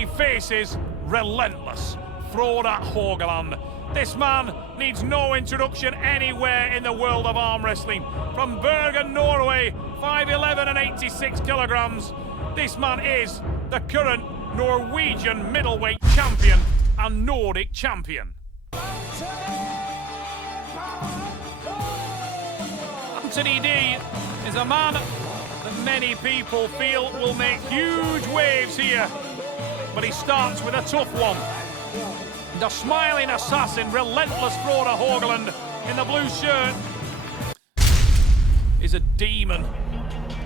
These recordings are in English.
he faces relentless Frode Haugland. This man needs no introduction anywhere in the world of arm wrestling. From Bergen, Norway, 5'11" and 86 kilograms. This man is the current Norwegian middleweight champion and Nordic champion. Anthony D is a man that many people feel will make huge waves here, but he starts with a tough one. The smiling assassin, relentless Frode Haugland in the blue shirt, is a demon,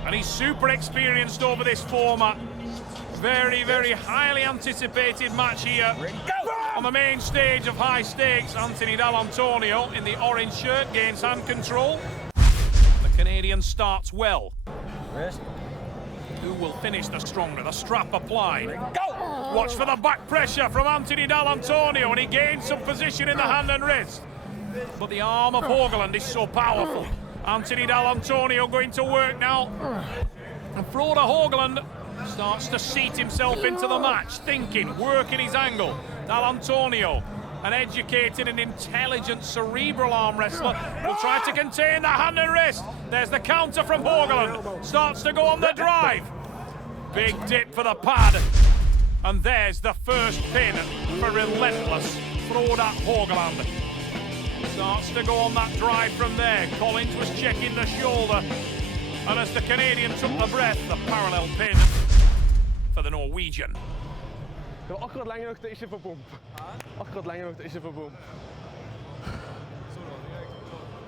and he's super experienced over this format. Very, very highly anticipated match here on the main stage of high stakes. Anthony Dal Antonia in the orange shirt gains hand control. The Canadian starts well. Who will finish the stronger? The strap applied. Watch for the back pressure from Anthony Dal Antonia, and he gains some position in the hand and wrist. But the arm of Haugland is so powerful. Anthony Dal Antonia going to work now. And Frode Haugland starts to seat himself into the match, thinking, working his angle. Dal Antonia, an educated and intelligent cerebral arm wrestler, will try to contain the hand and wrist. There's the counter from Haugland. Starts to go on the drive. Big dip for the pad. And there's the first pin for relentless Frode Haugland. Starts to go on that drive from there. Collins was checking the shoulder. And as the Canadian took the breath, the parallel pin for the Norwegian. Det var akkurat lenge nok til ikke få bump. Akkurat lenge nok til ikke få bump.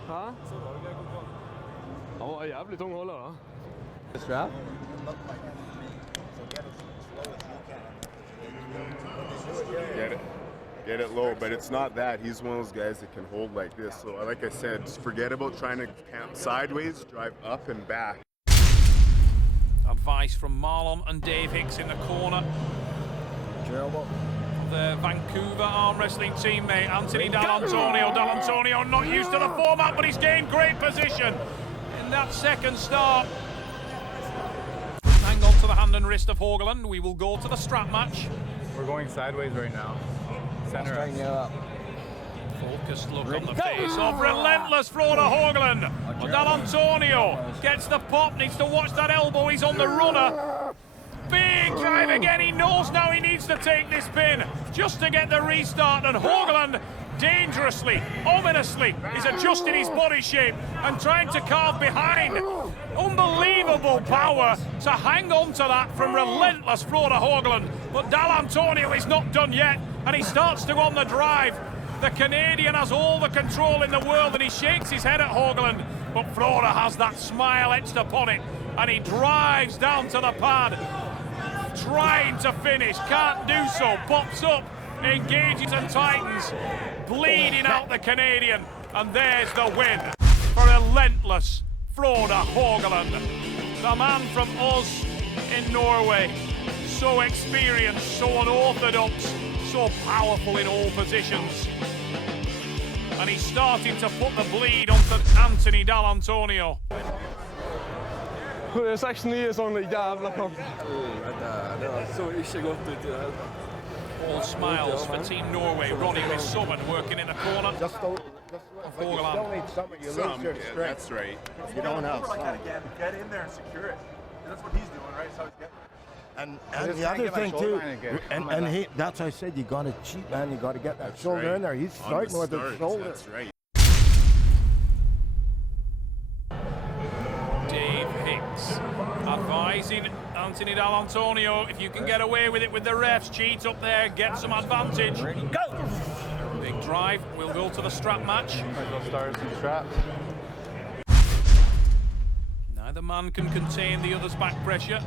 Hæ? Han var jævlig tung holder da. Strap? Get it low, but it's not that. He's one of those guys that can hold like this. So like I said, just forget about trying to camp sideways, drive up and back. Advice from Marlon and Dave Hicks in the corner. The Vancouver arm wrestling teammate, Anthony Dal Antonia. Dal Antonia not used to the format, but he's gained great position in that second start. Hang on to the hand and wrist of Haugland. We will go to the strap match. We're going sideways right now. Center us. Focused look on the face of relentless Frode Haugland. Dal Antonia gets the pop, needs to watch that elbow, he's on the runner. Big drive again, he knows now he needs to take this pin just to get the restart, and Haugland dangerously, ominously, is adjusting his body shape and trying to carve behind. Unbelievable power to hang on to that from relentless Frode Haugland, but Dal Antonia is not done yet, and he starts to go on the drive. The Canadian has all the control in the world, and he shakes his head at Haugland, but Frode has that smile etched upon it, and he drives down to the pad, trying to finish, can't do so, pops up, engages and tightens, bleeding out the Canadian, and there's the win for relentless Frode Haugland. The man from Oz in Norway, so experienced, so unorthodox, so powerful in all positions. And he's starting to put the bleed onto Anthony Dal Antonia. Det 6-9 sånne jævla kamp. Det så ikke godt ut I det. All smiles for Team Norway. Ronnie Rissoman working in the corner. Just don't need something, you lose your strength. That's right. You don't have Get in there and secure it. That's what he's doing, right? So he's getting And the other thing too, and he, that's why I said you got to cheat, man. You got to get that shoulder in there. He's starting with his shoulder. That's right. Dave Hicks advising Anthony Dal Antonia, if you can get away with it with the refs, cheat up there, get some advantage. Go! Big drive, we'll go to the strap match. We'll start some straps. Neither man can contain the other's back pressure.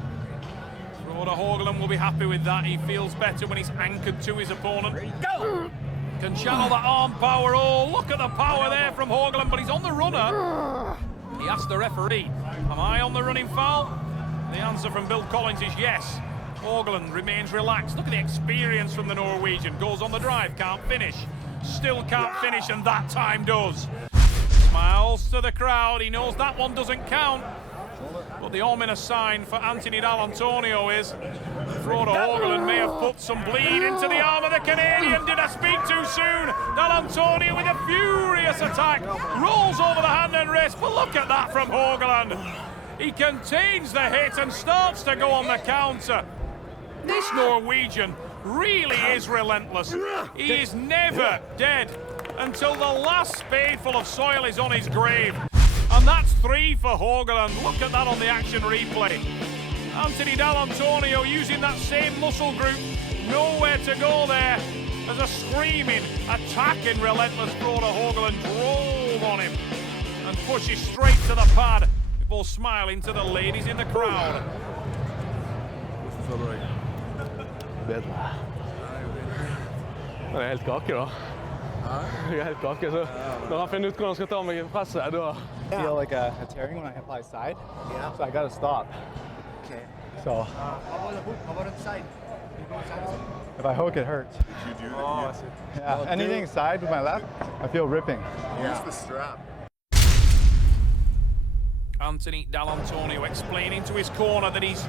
Frode Haugland will be happy with that. He feels better when he's anchored to his opponent. Go! Can channel that arm power. Oh, look at the power there from Haugland, but he's on the runner. He asked the referee, am I on the running foul? The answer from Bill Collins is yes. Haugland remains relaxed. Look at the experience from the Norwegian. Goes on the drive, can't finish. Still can't finish, and that time does. Smiles to the crowd. He knows that one doesn't count. But the ominous sign for Anthony Dal Antonia is Frode Haugland may have put some bleed into the arm of the Canadian. Did I speak too soon? Dal Antonia with a furious attack. Rolls over the hand and wrist, but look at that from Haugland. He contains the hit and starts to go on the counter. This Norwegian really is relentless. He is never dead until the last spadeful of soil is on his grave. And that's 3 for Haugland. Look at that on the action replay. Anthony Dal Antonio using that same muscle group. Nowhere to go there. As a screaming, attacking, relentless Frode Haugland drove on him and pushes straight to the pad before smiling to the ladies in the crowd. Bedre. Han helt kake, da. Jeg helt kake, så når han finner ut hvordan han skal ta meg i presset, da... I feel like a tearing when I apply side, so I gotta stop. Okay. So How about inside? Can you go inside? if I hook, it hurts. Did you do that? Yeah, anything side with my left, I feel ripping. Use the strap. Anthony Dal Antonio explaining to his corner that he's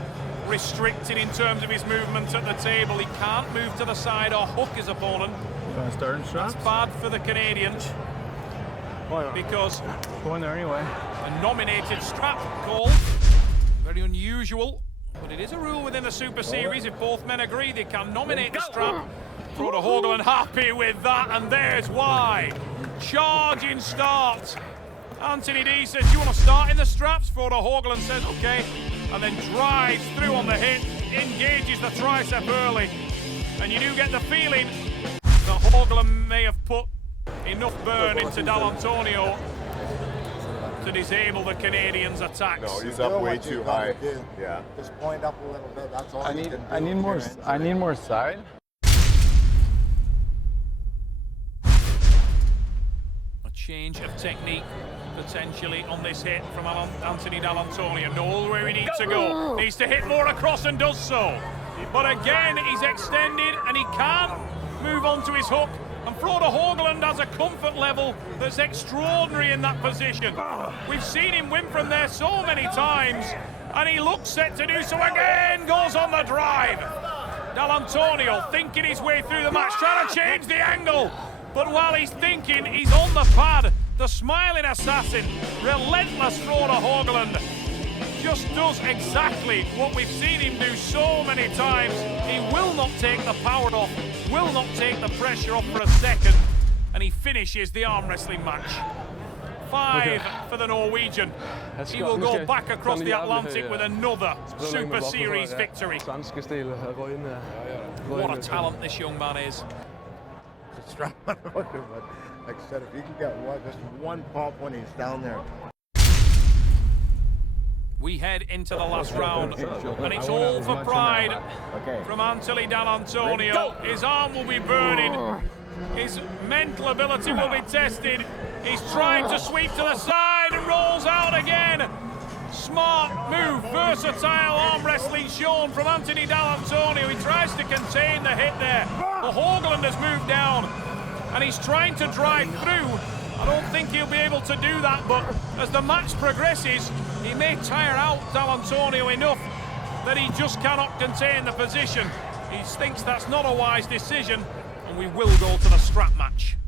restricted in terms of his movement at the table. He can't move to the side or hook his opponent. Gonna start in straps? It's bad for the Canadians because Going there anyway. a nominated strap call, very unusual, but it is a rule within the Super Series. If both men agree, they can nominate the strap. Frode Haugland happy with that, and there's why. Charging start. Anthony D says, do you want to start in the straps? Frode Haugland says, okay, and then drives through on the hit, engages the tricep early, and you do get the feeling that Haugland may have put enough burn into Dal Antonio to disable the Canadians' attacks. No, he's up way too high. Yeah. Just point up a little bit. That's all. I need more side. A change of technique potentially on this hit from Anthony Dal Antonio. Knows where he needs to go. Needs to hit more across and does so. But again, he's extended and he can't move on to his hook. And Frode Haugland has a comfort level that's extraordinary in that position. We've seen him win from there so many times, and he looks set to do so again, goes on the drive. Dal Antonio thinking his way through the match, trying to change the angle. But while he's thinking, he's on the pad. The smiling assassin, relentless Frode Haugland, just does exactly what we've seen him do so many times. He will not take the power off, will not take the pressure off for a second, and he finishes the arm wrestling match. 5 for the Norwegian. He will go back across the Atlantic with another Super Series victory. What a talent this young man is. Like I said, if you can get just one pop when he's down there. We head into the last round, and it's all for pride from Anthony Dal Antonio. His arm will be burning, his mental ability will be tested. He's trying to sweep to the side and rolls out again. Smart move, versatile arm wrestling shown from Anthony Dal Antonio. He tries to contain the hit there, but Haugland has moved down, and he's trying to drive through. I don't think he'll be able to do that, but as the match progresses, he may tire out Dal Antonio enough that he just cannot contain the position. He thinks that's not a wise decision, and we will go to the strap match.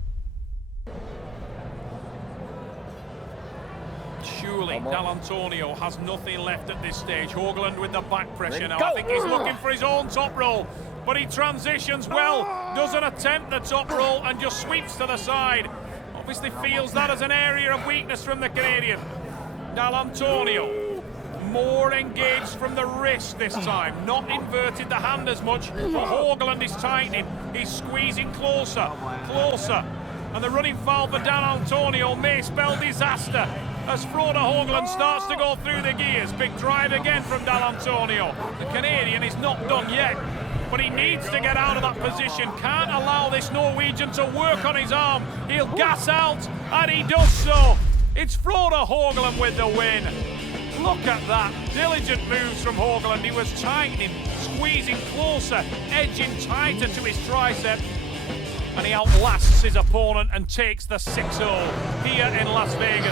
Surely Dal Antonio has nothing left at this stage. Haugland with the back pressure now. I think he's looking for his own top roll, but he transitions well, doesn't attempt the top roll and just sweeps to the side. Obviously feels that as an area of weakness from the Canadian. Dal Antonio, more engaged from the wrist this time, not inverted the hand as much, but Haugland is tightening, he's squeezing closer, closer, and the running foul for Dal Antonio may spell disaster as Frode Haugland starts to go through the gears. Big drive again from Dal Antonio. The Canadian is not done yet, but he needs to get out of that position. Can't allow this Norwegian to work on his arm. He'll gas out, and he does so. It's Frode Haugland with the win. Look at that. Diligent moves from Haugland. He was tightening, squeezing closer, edging tighter to his tricep. And he outlasts his opponent and takes the 6-0 here in Las Vegas.